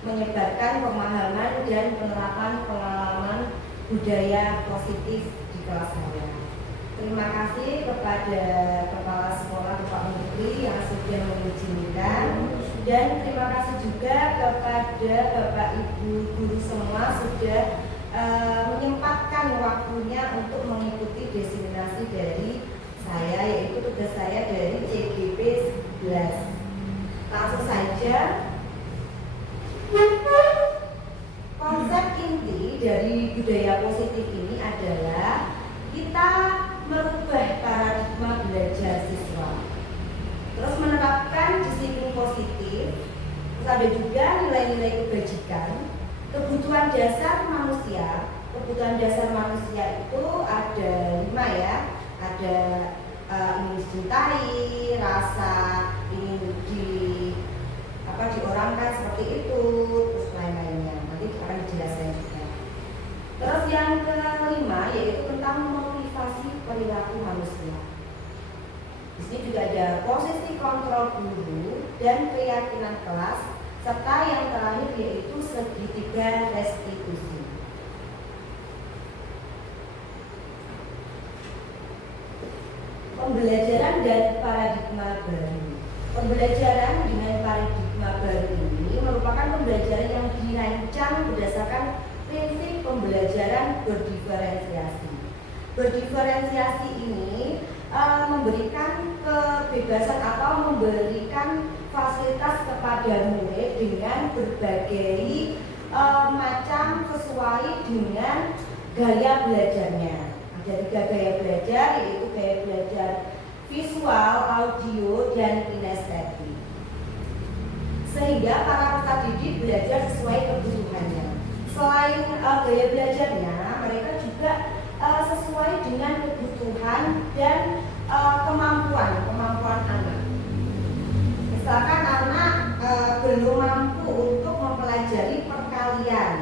menyebarkan pemahaman dan penerapan pengalaman budaya positif di kelas saya. Terima kasih kepada Kepala Sekolah Bapak Menteri yang sudah mengizinkan, dan terima kasih juga kepada Bapak Ibu guru semua sudah menyempatkan waktunya untuk mengikuti diseminasi dari saya, yaitu tugas saya dari CGP 11. Langsung saja, konsep inti dari budaya positif ini adalah kita merubah paradigma belajar siswa, terus menerapkan disiplin positif, terus ada juga nilai-nilai kebajikan. Kebutuhan dasar manusia, kebutuhan dasar manusia itu ada 5 ya, ada ingin dicintai, rasa ingin diorangkan seperti itu, terus lain-lainnya. Nanti akan dijelaskan juga. Terus yang kelima yaitu tentang motivasi perilaku manusia. Di sini juga ada posisi kontrol guru dan keyakinan kelas, serta yang terakhir yaitu segitiga restitusi. Pembelajaran dan paradigma baru. Pembelajaran dengan paradigma baru ini merupakan pembelajaran yang dirancang berdasarkan prinsip pembelajaran berdiferensiasi. Berdiferensiasi ini memberikan kebebasan atau memberikan fasilitas kepada murid dengan berbagai macam sesuai dengan gaya belajarnya. Ada 3 gaya belajar, yaitu gaya belajar visual, audio, dan kinestetik. Sehingga para peserta didik belajar sesuai kebutuhannya. Selain gaya belajarnya, mereka juga sesuai dengan kebutuhan dan kemampuan anak. Misalkan anak belum mampu untuk mempelajari perkalian,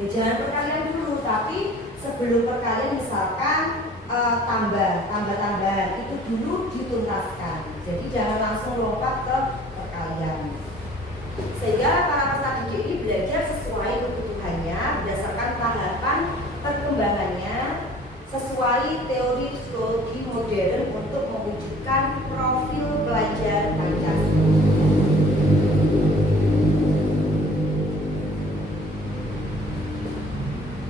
ya jangan perkalian dulu, tapi sebelum perkalian misalkan tambah-tambahan itu dulu dituntaskan. Jadi jangan langsung lompat ke perkalian. Sehingga para peserta didik ini belajar sesuai kebutuhannya berdasarkan tahapan perkembangannya sesuai teori psikologi modern untuk mewujudkan profil pelajar Pancasila.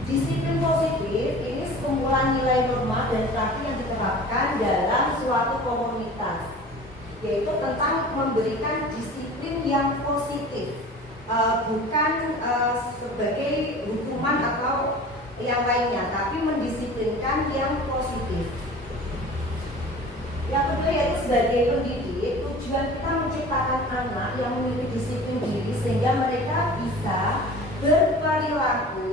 Disiplin positif ini sekumpulan nilai norma dan praktik yang diterapkan dalam suatu komunitas, yaitu tentang memberikan disiplin yang positif, bukan sebagai hukuman atau yang lainnya, tapi mendisiplinkan yang positif. Yang kedua yaitu sebagai pendidik, tujuan kita menciptakan anak yang memiliki disiplin diri sehingga mereka bisa berperilaku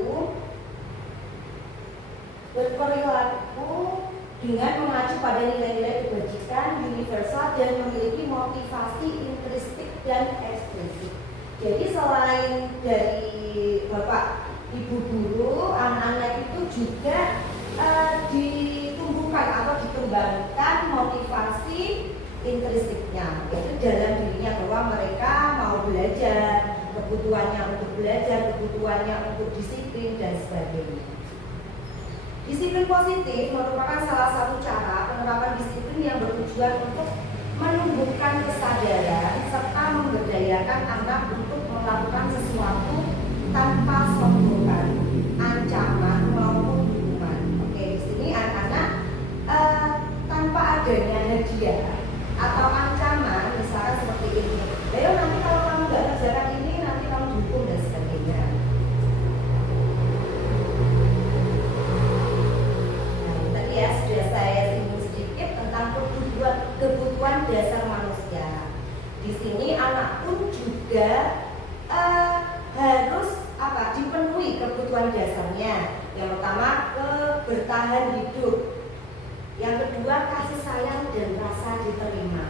dengan mengacu pada nilai-nilai kebajikan universal dan memiliki motivasi intrinsik dan eksplisit. Jadi selain dari Bapak Ibu guru, anak-anak itu juga ditumbuhkan atau dikembangkan motivasi intrinsiknya, yaitu dalam dirinya bahwa mereka mau belajar, kebutuhannya untuk belajar, kebutuhannya untuk disiplin dan sebagainya. Disiplin positif merupakan salah satu cara penerapan disiplin yang bertujuan untuk menumbuhkan kesadaran serta memberdayakan anak untuk melakukan sesuatu tanpa sombongan, ancaman maupun hukuman. Oke, di sini anak-anak tanpa adanya hadiah atau ancaman, misalkan seperti ini. Ayo nanti kalau kamu nggak kerjakan ini, nanti kamu dihukum dan sebagainya. Ya, sudah saya singgung sedikit tentang kebutuhan dasar manusia. Di sini anak pun juga harus dipenuhi kebutuhan dasarnya. Yang pertama bertahan hidup. Yang kedua kasih sayang dan rasa diterima.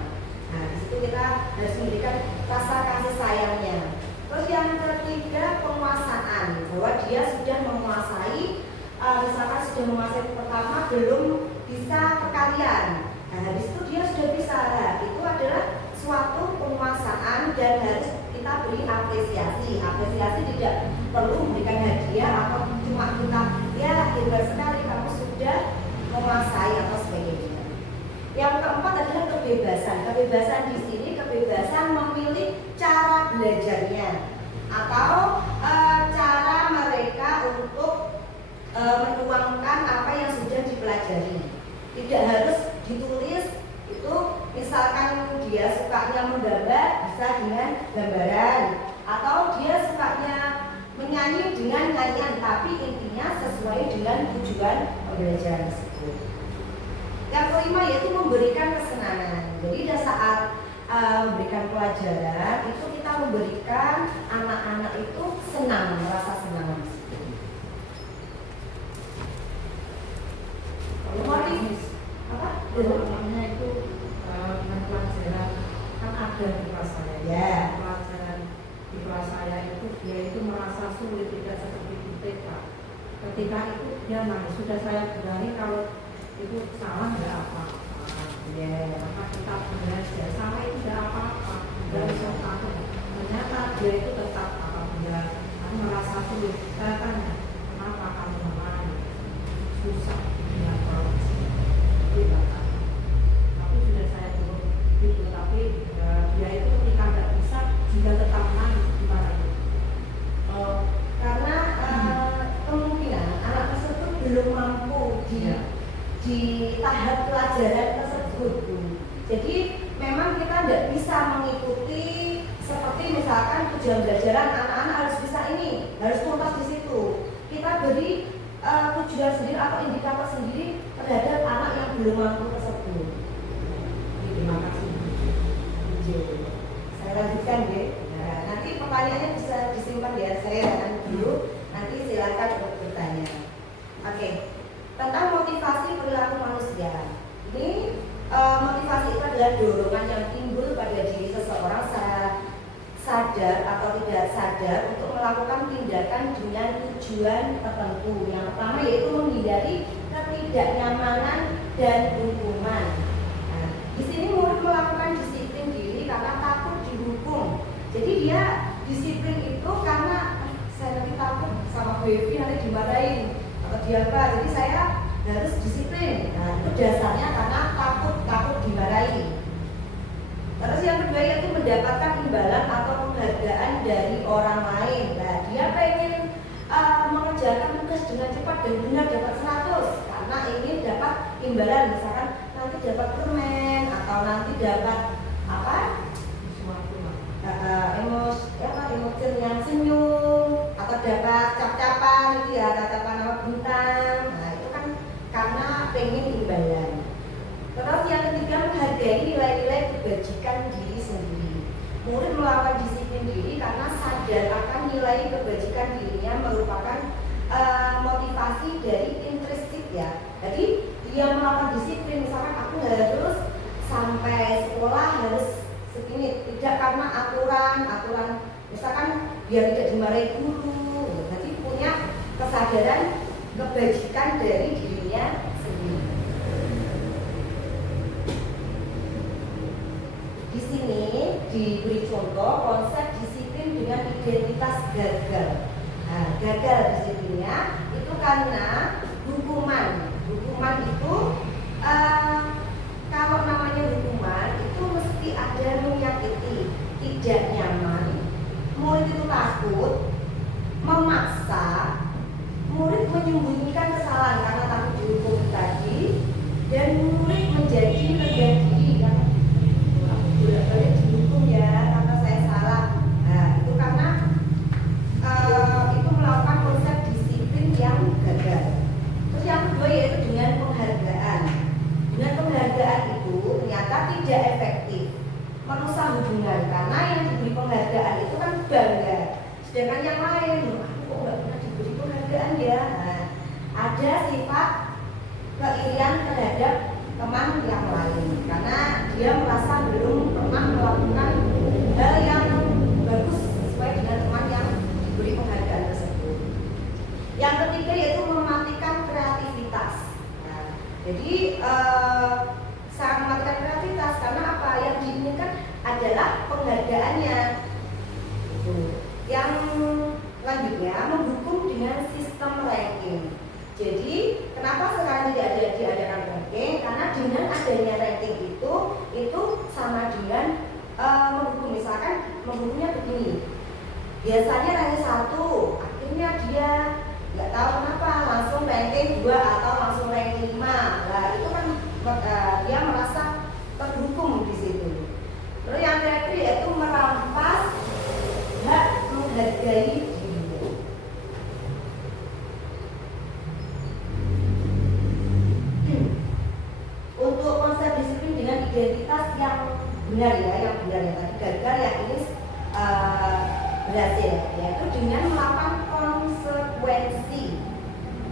Nah, di situ kita harus memberikan rasa kasih sayangnya. Terus yang ketiga penguasaan, bahwa dia sudah menguasai. Misalkan sudah menguasai pertama belum bisa perkalian, nah habis itu dia sudah bisa, itu adalah suatu penguasaan dan harus kita beri apresiasi. Apresiasi tidak perlu memberikan hadiah atau cuma kita ya hebat sekali kamu sudah menguasai atau sebagainya. Yang keempat adalah kebebasan. Kebebasan di sini kebebasan memilih cara belajarnya atau cara mereka untuk menuangkan apa yang sudah dipelajari. Tidak harus ditulis itu, misalkan dia sukanya menggambar bisa dengan gambaran atau dia sukanya menyanyi dengan nyanyian, tapi intinya sesuai dengan tujuan pembelajaran tersebut. Yang kelima yaitu memberikan kesenangan. Jadi pada saat memberikan pelajaran itu kita memberikan anak-anak itu senang, merasa senang. Motif apa? Namanya itu dengan pelajaran kan ada di kelas saya. Ya. Pelajaran di kelas saya itu dia itu merasa sulit, tidak seperti di TK. Ketika itu dia nangis, sudah saya bilangin kalau itu salah nggak apa-apa. Ya, maka kita belajar salah itu nggak apa-apa, nggak bisa takut. Ternyata dia itu tetap apabila aku merasa sulit, saya tanya kenapa kamu menangis, susah dengan produksi. Tapi sudah saya turun gitu, tapi dia itu ketika nggak bisa jika tetap nangis gimana itu? Karena kemungkinan anak tersebut belum mampu di tahap pelajaran tersebut. Jadi memang kita tidak bisa mengikuti seperti misalkan tujuan belajaran anak-anak harus bisa ini, harus tuntas di situ. Kita beri tujuan sendiri atau indikator sendiri terhadap anak yang belum mampu tersebut. Terima kasih. Saya lanjutkan deh. Nah, nanti pertanyaannya bisa disimpan ya, saya akan dulu. Nanti silakan untuk bertanya. Oke, tentang motivasi perilaku manusia. Ini motivasi itu adalah dorongan yang timbul pada diri seseorang sadar atau tidak sadar untuk melakukan tindakan dengan tujuan tertentu. Yang pertama yaitu menghindari ketidaknyamanan dan hukuman. Nah, di sini murid melakukan disiplin diri karena takut dihukum. Jadi dia disiplin itu karena saya nanti takut sama Bu Evi nanti dimarahin atau dia apa. Jadi saya harus disiplin. Nah, itu dasarnya karena takut dimarahi. Terus yang kedua yaitu mendapatkan imbalan atau penghargaan dari orang lain. Nah, dia pengen mengerjakan tugas dengan cepat dan benar dapat 100 karena ingin dapat imbalan, misalkan nanti dapat permen atau nanti dapat apa? Emosi yang senyum atau dapat cap-capan gitu ya, cap-capan apa bintang. Nah, itu kan karena pengen imbalan. Terus yang ketiga menghargai nilai-nilai kebajikan diri sendiri. Murid melakukan disiplin diri karena sadar akan nilai kebajikan dirinya merupakan motivasi dari intrinsik ya. Jadi dia melakukan disiplin, misalkan aku harus sampai sekolah harus segini, tidak karena aturan misalkan biar tidak dimarahi guru. Jadi punya kesadaran kebajikan dari dirinya sendiri. Di sini diberi contoh konsep disiplin dengan identitas gagal. Nah, gagal disiplinnya itu karena hukuman. Hukuman itu kalau namanya hukuman itu mesti ada menyakiti, tidak nyaman. Murid itu takut, memaksa. Murid menyembunyikan kesalahan karena takut dihukum tadi, dan murid menjadi rendah diri karena bolak-balik dihukum ya karena saya salah. Nah, itu karena itu melakukan konsep disiplin yang gagal. Terus yang kedua yaitu dengan penghargaan. Dengan penghargaan itu ternyata tidak efektif, merusak hubungan karena yang diberi penghargaan itu kan bangga, sedangkan yang lain aku kok nggak pernah diberi penghargaan ya. Nah, ada sifat keirian terhadap teman yang lain karena dia merasa belum pernah melakukan hal yang bagus sesuai dengan teman yang diberi penghargaan tersebut. Yang ketiga yaitu mematikan kreativitas. Nah, jadi sangat mematikan kreativitas karena apa yang diinginkan adalah penghargaannya. itu. Yang selanjutnya menghukum dengan sistem ranking. Jadi kenapa sekarang tidak diadakan ranking? Karena dengan adanya ranking itu sama dengan menghukum. Misalkan menghukumnya begini. Biasanya ranking 1, akhirnya dia nggak tahu kenapa langsung ranking 2 atau langsung ranking 5. Nah itu kan dia merasa terhukum di situ. Terus yang ketiga yaitu merampas hak menghargai dirinya. Untuk konsep disiplin dengan identitas yang benar ya tadi gagal, yang ini berhasil, yaitu dengan melakukan konsekuensi.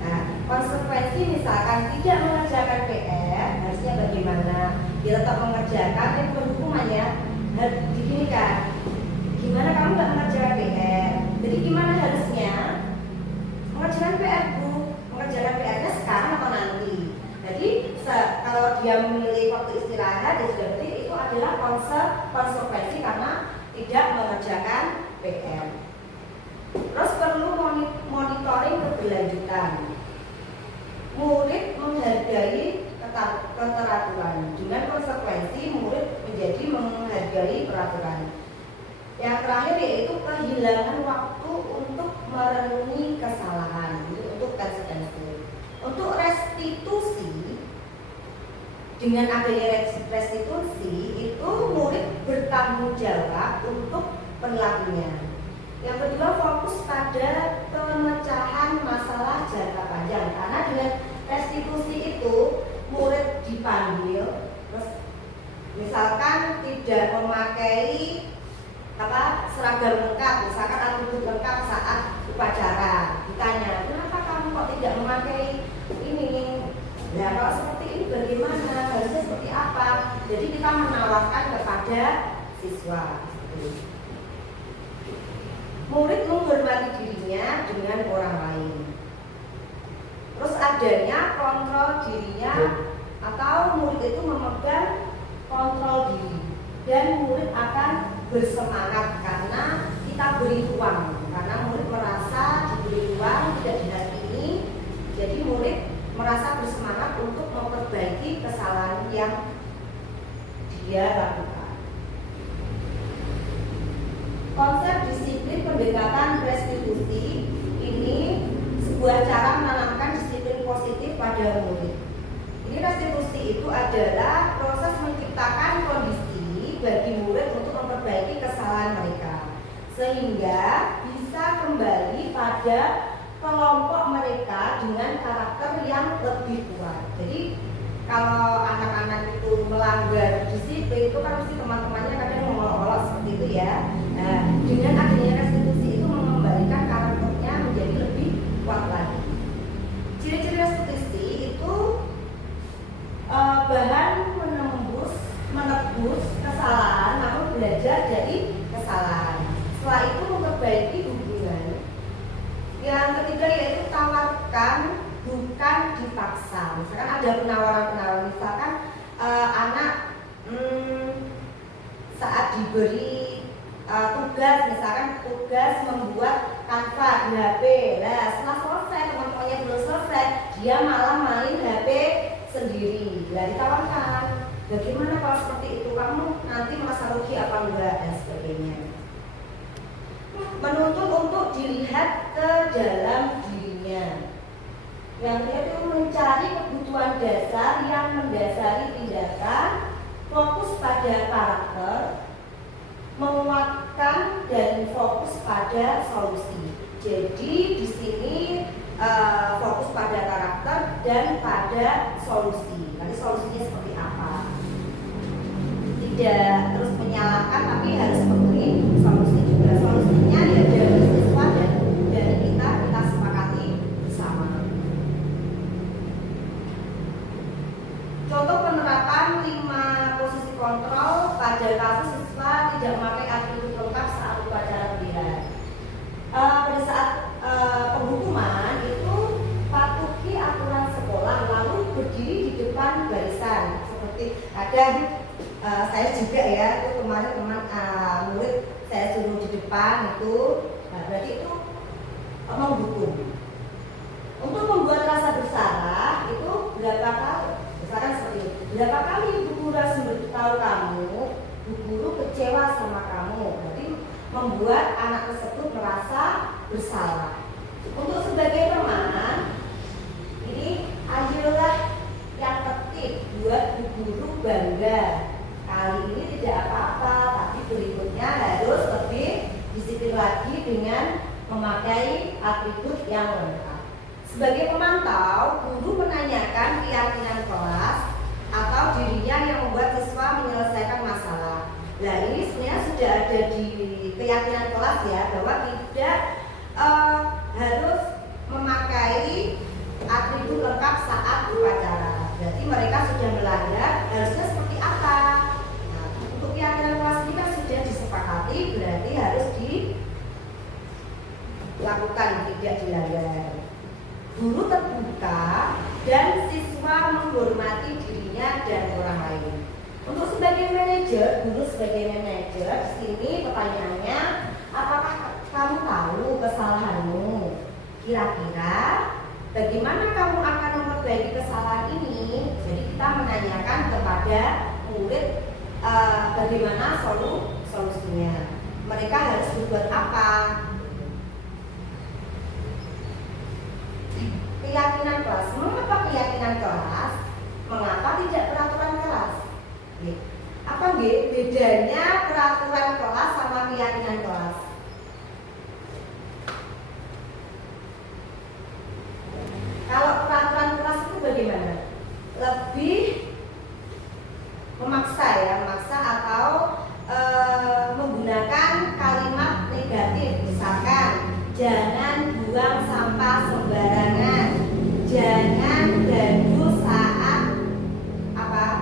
Nah, konsekuensi misalkan tidak mengerjakan PR, harusnya bagaimana? Dia tetap mengerjakan, tapi bukan hukumannya diginikan. Gimana kamu nggak mengerjakan PR? Jadi gimana harusnya? Mengerjakan PR Bu, mengerjakan PR-nya sekarang atau nanti? Jadi kalau dia memilih waktu istirahat, dia sudah berarti itu adalah konsekuensi karena tidak mengerjakan PR. Terus perlu monitoring keberlanjutan. Murid menghargai keteraturan. Dengan konsekuensi murid menjadi menghargai peraturan. Yang terakhir yaitu kehilangan waktu untuk merenungi kesalahan. Untuk konsekuensi. Untuk restitusi, dengan adanya restitusi itu murid bertanggung jawab untuk perilakunya. Yang kedua, fokus pada pemecahan masalah jangka panjang. Karena dengan restitusi itu murid dipanggil, terus misalkan tidak memakai seragam lengkap, misalkan atribut lengkap saat upacara, ditanya kenapa kamu kok tidak memakai ini? Nah kalau seperti ini bagaimana? Harusnya seperti apa? Jadi kita menawarkan kepada siswa. Murid menghormati dirinya dengan orang lain. Terus adanya kontrol dirinya, atau murid itu memegang kontrol diri, dan murid akan bersemangat karena kita beri ruang. Karena murid merasa diberi ruang, tidak dihakimi, jadi murid merasa bersemangat untuk memperbaiki kesalahan yang dia lakukan. Konsep disiplin pendekatan restitusi ini sebuah cara menanamkan disiplin positif pada murid. Ini restitusi itu adalah proses menciptakan kondisi bagi murid untuk memperbaiki kesalahan mereka, sehingga bisa kembali pada kelompok mereka dengan karakter yang lebih kuat. Jadi kalau anak-anak itu melanggar disiplin itu kan mesti teman-temannya kadang mengolok-olok seperti itu ya. Nah, dengan adanya restitusi itu mengembalikan karakternya menjadi lebih kuat lagi. Ciri-ciri restitusi itu bahan menebus kesalahan, namun belajar dari kesalahan. Setelah itu memperbaiki hubungan. Yang ketiga yaitu tawarkan, bukan dipaksa. Misalkan ada penawaran-penawaran, misalkan anak saat diberi tugas, misalkan tugas membuat kanva di HP. Nah, setelah selesai, teman-temannya belum selesai, dia malah main HP sendiri. Nah, ditawarkan, bagaimana kalau seperti itu, kamu nanti merasa rugi apa enggak, dan sebagainya. Menuntut untuk dilihat ke dalam dirinya. Yang ketiga itu mencari kebutuhan dasar yang mendasari tindakan, fokus pada karakter, menguatkan dan fokus pada solusi. Jadi di sini fokus pada karakter dan pada solusi. Nanti solusinya seperti apa? Tidak terus menyalahkan, tapi harus memberi solusi juga. Solusinya ya dari siswa dan dari kita sepakati bersama. Contoh penerapan 5 posisi kontrol pada kasus siswa tidak memakai atribut lengkap saat upacara bendera. Pada saat penghukuman itu patuhi aturan sekolah, lalu berdiri di depan barisan. Seperti ada saya juga ya, itu kemarin teman murid saya suruh di depan itu, nah berarti itu menghukum. Untuk membuat rasa bersalah itu berapa kali? Misalkan seperti itu. Berapa kali Bu Guru memberitahu kamu, Bu Guru kecewa sama kamu, berarti membuat anak tersebut merasa bersalah. Untuk sebagai teman, ini ayolah yang tertib buat Bu Guru bangga. Kali ini tidak apa-apa, tapi berikutnya harus lebih disiplin lagi dengan memakai atribut yang lengkap. Sebagai pemantau, guru menanyakan keyakinan kelas atau dirinya yang membuat siswa menyelesaikan masalah. Nah ini sebenarnya sudah ada di keyakinan kelas ya, bahwa tidak harus memakai atribut lengkap saat upacara. Berarti mereka sudah melanggar, harusnya seperti apa? Nah, untuk keyakinan kelas ini kan sudah disepakati, berarti harus dilakukan, tidak dilanggar. Guru terbuka dan siswa menghormati dirinya dan orang lain. Untuk sebagai manajer, guru sebagai manajer, di sini pertanyaannya, apakah kamu tahu kesalahanmu? Kira-kira bagaimana kamu akan memperbaiki kesalahan ini? Jadi kita menanyakan kepada murid bagaimana solusinya. Mereka harus berbuat apa? Keyakinan kelas. Mengapa keyakinan kelas? Mengapa tidak peraturan kelas? Apa bedanya peraturan kelas sama keyakinan kelas? Kalau peraturan kelas itu bagaimana? Lebih memaksa ya, memaksa atau menggunakan kalimat negatif, misalkan jangan buang sampah sembarangan, jangan gaduh saat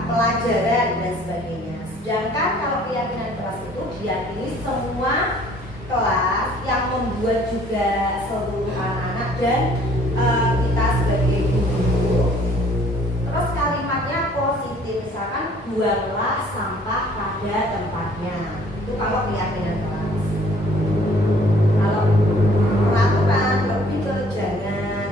pelajaran dan sebagainya. Sedangkan kalau keyakinan kelas itu diyakini semua kelas yang membuat juga seluruh anak-anak dan kita sebagai guru. Terus kalimatnya positif, misalkan buanglah sampah pada tempatnya. Itu kalau keyakinan kelas. Kalau peraturan lebih ke jangan.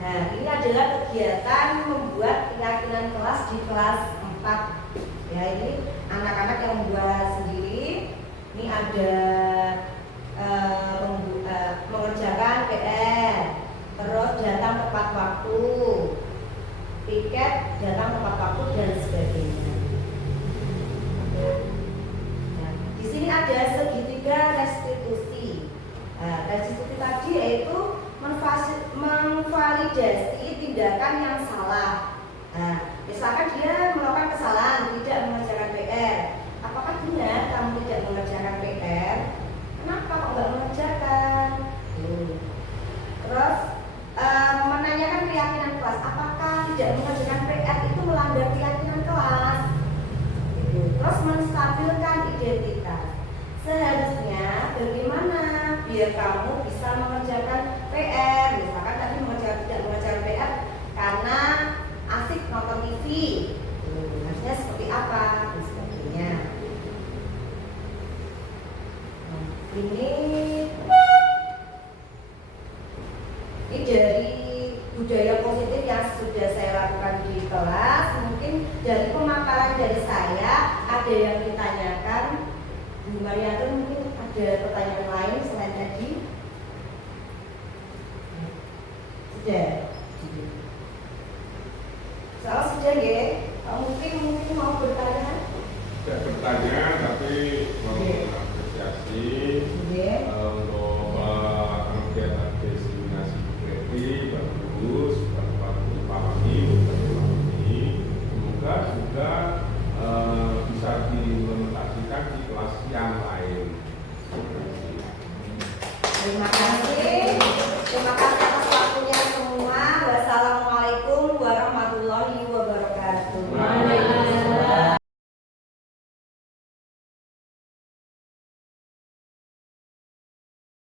Nah, ini adalah kegiatan membuat keyakinan kelas di kelas 4. Ya, ini anak-anak yang membuat sendiri. Ini ada mengerjakan PR, terus datang tepat waktu, piket datang tepat waktu dan sebagainya. Nah, di sini ada segitiga restitusi. Restitusi tadi yaitu memvalidasi tindakan yang salah. Nah, misalkan dia melakukan kesalahan, tidak mengerjakan PR. Apakah benar kamu tidak mengerjakan PR? Kenapa kok nggak mengerjakan? Terus menanyakan keyakinan kelas. Apakah tidak mengerjakan PR itu melanggar keyakinan kelas? Terus menstabilkan identitas. Seharusnya bagaimana biar kamu bisa mengerjakan PR? Misalkan tadi tidak mengerjakan PR karena asik nonton TV. Harusnya seperti apa dan sebagainya. Ini dari budaya positif yang sudah saya lakukan di kelas. Mungkin dari pemaparan dari saya ada yang ditanyakan. Bu Marianto mungkin ada pertanyaan lain selain tadi. Sudah. Soal sudah ya. Mungkin mau bertanya. Tidak bertanya tapi mengapresiasi untuk kegiatan destinasi kreatif bagus, Bapak pahami, semoga juga bisa diimplementasikan di kelas yang lain. Terima kasih.